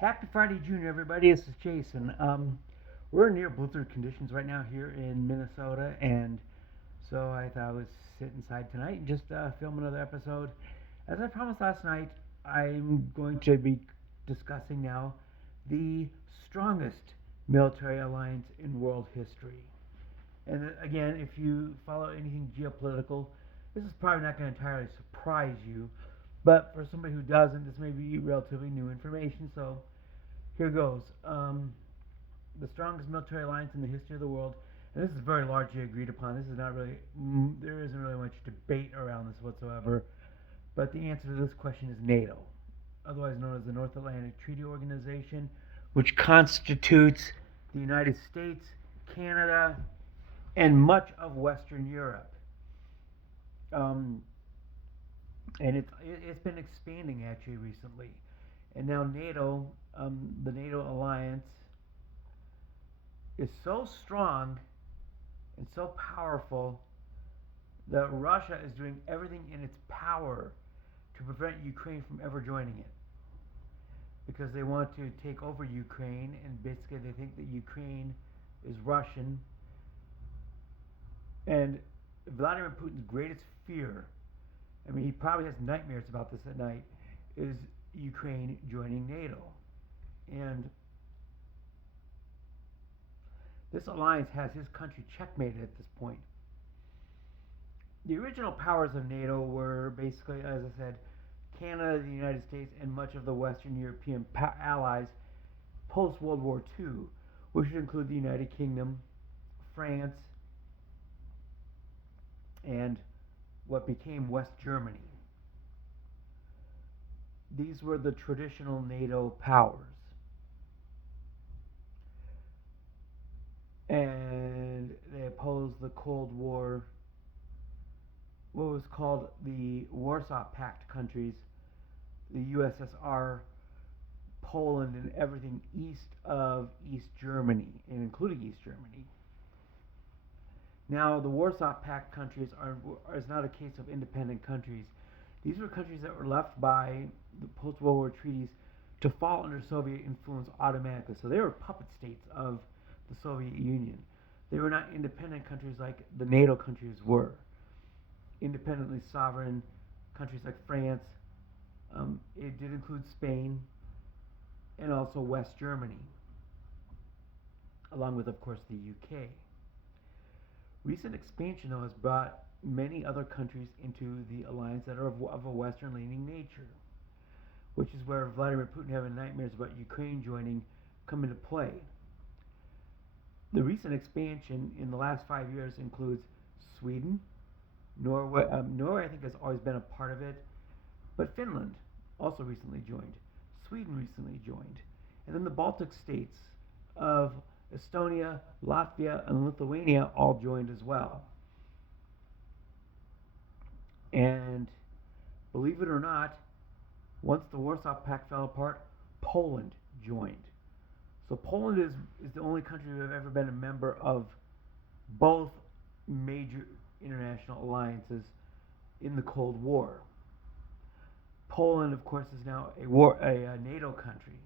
Happy Friday, Junior, everybody. This is Jason. We're near blizzard conditions right now here in Minnesota, and so I thought I would sit inside tonight and just film another episode. As I promised last night, I'm going to be discussing now the strongest military alliance in world history. And again, if you follow anything geopolitical, this is probably not going to entirely surprise you, but for somebody who doesn't, this may be relatively new information, so here goes. The strongest military alliance in the history of the world, and this is very largely agreed upon. This is not really, there isn't really much debate around this whatsoever. But the answer to this question is NATO, otherwise known as the North Atlantic Treaty Organization, which constitutes the United States, Canada, and much of Western Europe. Um, and it's been expanding actually recently. And now NATO, the NATO alliance, is so strong and so powerful that Russia is doing everything in its power to prevent Ukraine from ever joining it. Because they want to take over Ukraine, and basically they think that Ukraine is Russian. And Vladimir Putin's greatest fear, I mean, he probably has nightmares about this at night, is Ukraine joining NATO. And this alliance has his country checkmated at this point. The original powers of NATO were basically, as I said, Canada, the United States, and much of the Western European allies post World War II, which would include the United Kingdom, France, and what became West Germany. These were the traditional NATO powers. And they opposed the Cold War, what was called the Warsaw Pact countries, the USSR, Poland, and everything east of East Germany, and including East Germany. Now, the Warsaw Pact countries is not a case of independent countries. These were countries that were left by the post-World War treaties to fall under Soviet influence automatically. So they were puppet states of the Soviet Union. They were not independent countries like the NATO countries were. Independently sovereign countries like France. It did include Spain and also West Germany, along with, of course, the UK. Recent expansion, though, has brought many other countries into the alliance that are of a Western-leaning nature, which is where Vladimir Putin having nightmares about Ukraine joining come into play. The recent expansion in the last 5 years includes Sweden, Norway. Norway, I think, has always been a part of it, but Finland also recently joined. Sweden recently joined. And then the Baltic states of Estonia, Latvia, and Lithuania all joined as well. And believe it or not, once the Warsaw Pact fell apart, Poland joined. So Poland is the only country to have ever been a member of both major international alliances in the Cold War. Poland, of course, is now a NATO country.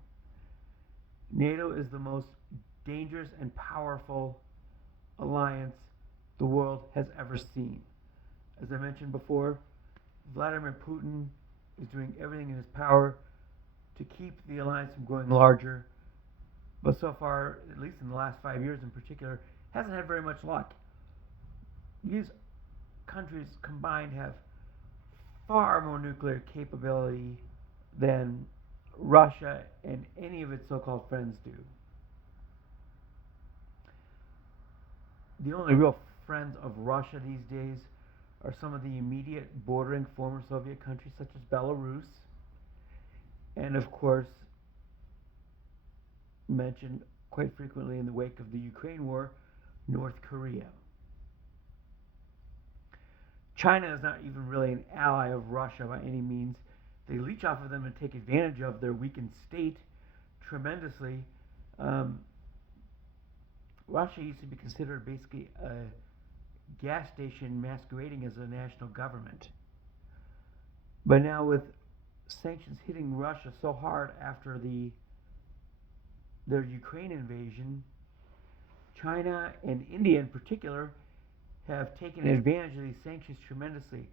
NATO is the most dangerous and powerful alliance the world has ever seen. As I mentioned before, Vladimir Putin is doing everything in his power to keep the alliance from growing larger, but so far, at least in the last 5 years in particular, hasn't had very much luck. These countries combined have far more nuclear capability than Russia and any of its so-called friends do. The only real friends of Russia these days are some of the immediate bordering former Soviet countries such as Belarus, and of course, mentioned quite frequently in the wake of the Ukraine war, North Korea. China is not even really an ally of Russia by any means. They leech off of them and take advantage of their weakened state tremendously. Russia used to be considered basically a gas station masquerading as a national government. But now with sanctions hitting Russia so hard after the their Ukraine invasion, China and India in particular have taken advantage of these sanctions tremendously.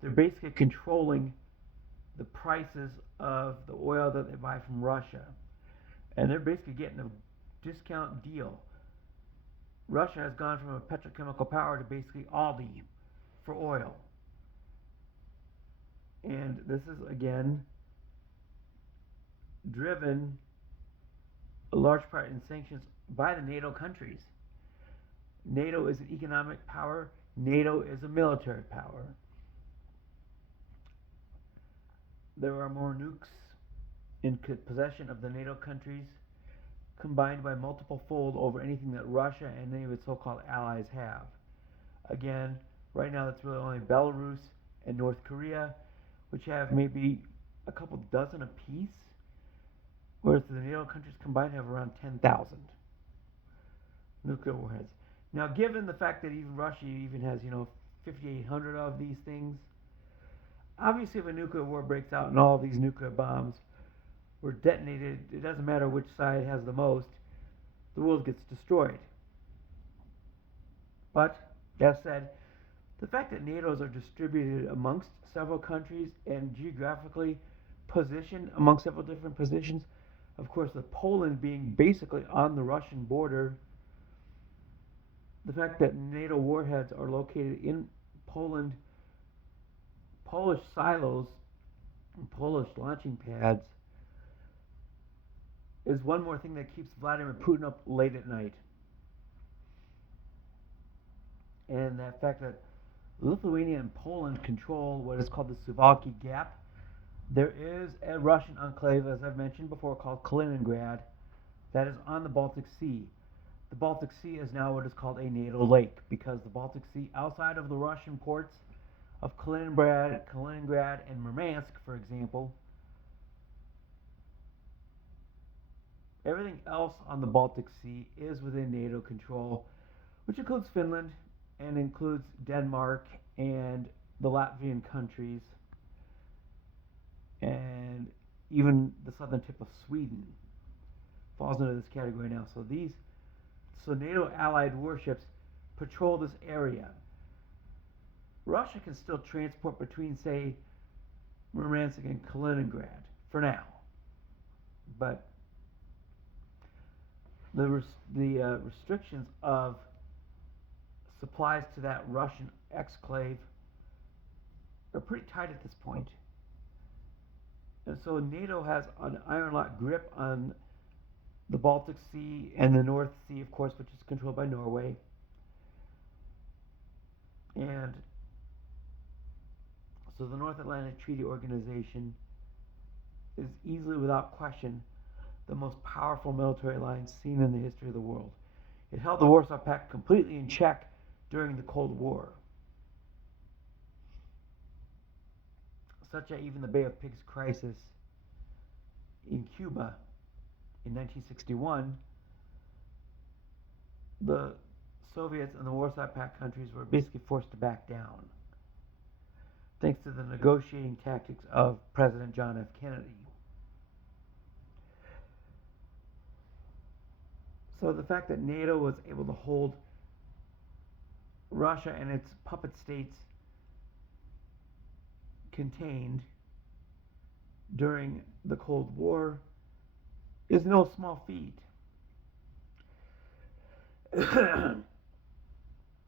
They're basically controlling the prices of the oil that they buy from Russia. And they're basically getting a discount deal. Russia has gone from a petrochemical power to basically Aldi for oil. And this is, again, driven a large part in sanctions by the NATO countries. NATO is an economic power. NATO is a military power. There are more nukes in possession of the NATO countries, combined by multiple fold over anything that Russia and any of its so-called allies have. Again, right now it's really only Belarus and North Korea, which have maybe a couple dozen apiece, whereas the NATO countries combined have around 10,000 nuclear warheads. Now, given the fact that even Russia even has, 5,800 of these things, obviously if a nuclear war breaks out and all of these nuclear bombs were detonated, it doesn't matter which side has the most, the world gets destroyed. But, that said, the fact that NATOs are distributed amongst several countries and geographically positioned among several different positions, of course, with Poland being basically on the Russian border, the fact that NATO warheads are located in Poland, Polish silos, and Polish launching pads, is one more thing that keeps Vladimir Putin up late at night. And the fact that Lithuania and Poland control what is called the Suwalki Gap. There is a Russian enclave, as I've mentioned before, called Kaliningrad, that is on the Baltic Sea. The Baltic Sea is now what is called a NATO lake, because the Baltic Sea, outside of the Russian ports of Kaliningrad, and Murmansk, for example, everything else on the Baltic Sea is within NATO control, which includes Finland and includes Denmark and the Latvian countries and even the southern tip of Sweden falls into this category now. So NATO allied warships patrol this area. Russia can still transport between, say, Murmansk and Kaliningrad for now, but the restrictions of supplies to that Russian exclave are pretty tight at this point. And so NATO has an iron-lock grip on the Baltic Sea and the North Sea, of course, which is controlled by Norway. And so the North Atlantic Treaty Organization is easily, without question, the most powerful military alliance seen in the history of the world. It held the Warsaw Pact completely in check during the Cold War, such that even the Bay of Pigs crisis in Cuba in 1961, the Soviets and the Warsaw Pact countries were basically forced to back down, thanks to the negotiating tactics of President John F. Kennedy. So the fact that NATO was able to hold Russia and its puppet states contained during the Cold War is no small feat.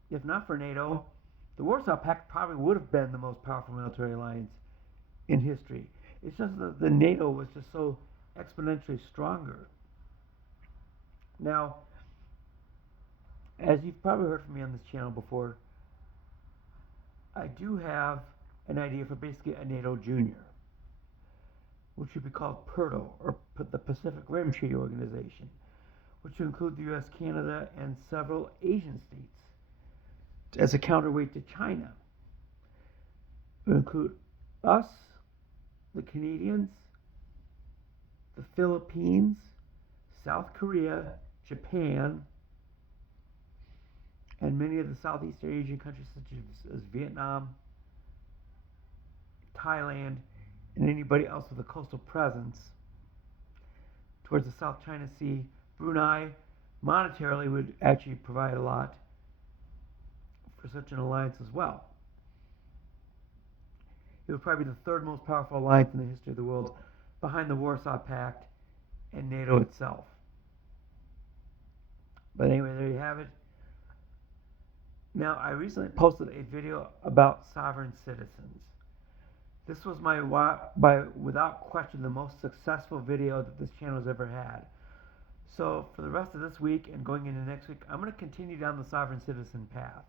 If not for NATO, the Warsaw Pact probably would have been the most powerful military alliance in history. It's just that the NATO was just so exponentially stronger. Now, as you've probably heard from me on this channel before, I do have an idea for basically a NATO Junior, which would be called PERTO, or the Pacific Rim Treaty Organization, which would include the US, Canada, and several Asian states as a counterweight to China. It would include us, the Canadians, the Philippines, South Korea, Japan, and many of the Southeast Asian countries such as Vietnam, Thailand, and anybody else with a coastal presence towards the South China Sea Brunei monetarily would actually provide a lot for such an alliance as well. It would probably be the third most powerful alliance in the history of the world, behind the Warsaw Pact and NATO itself. But anyway, there you have it. Now, I recently posted a video about sovereign citizens. This was without question, the most successful video that this channel has ever had. So, for the rest of this week and going into next week, I'm going to continue down the sovereign citizen path.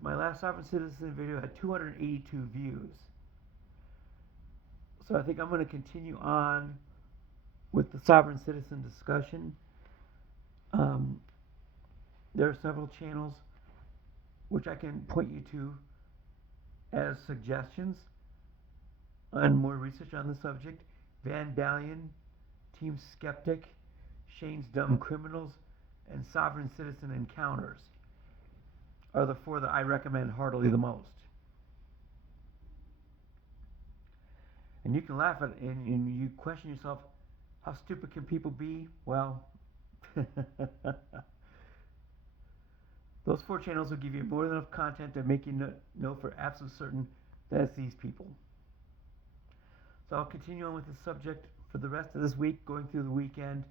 My last sovereign citizen video had 282 views. So I think I'm going to continue on with the sovereign citizen discussion. There are several channels which I can point you to as suggestions on more research on the subject. Van Dallion, Team Skeptic, Shane's Dumb Criminals, and Sovereign Citizen Encounters are the four that I recommend heartily the most. And you can laugh at it and you question yourself, how stupid can people be? Well, those four channels will give you more than enough content to make you know for absolute certain that it's these people. So I'll continue on with this subject for the rest of this week, going through the weekend,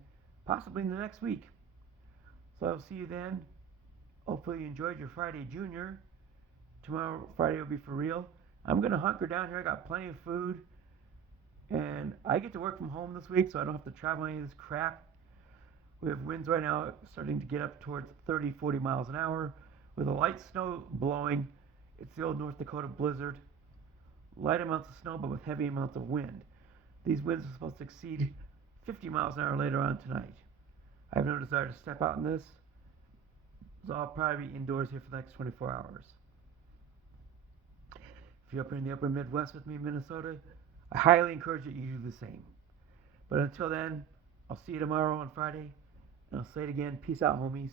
possibly in the next week. So I'll see you then. Hopefully you enjoyed your Friday Junior. Tomorrow, Friday, will be for real. I'm going to hunker down here. I got plenty of food. And I get to work from home this week, so I don't have to travel any of this crap. We have winds right now starting to get up towards 30, 40 miles an hour. With a light snow blowing, it's the old North Dakota blizzard. Light amounts of snow, but with heavy amounts of wind. These winds are supposed to exceed 50 miles an hour later on tonight. I have no desire to step out in this, so I'll probably be indoors here for the next 24 hours. If you're up here in the upper Midwest with me in Minnesota, I highly encourage that you do the same. But until then, I'll see you tomorrow on Friday, and I'll say it again, peace out, homies.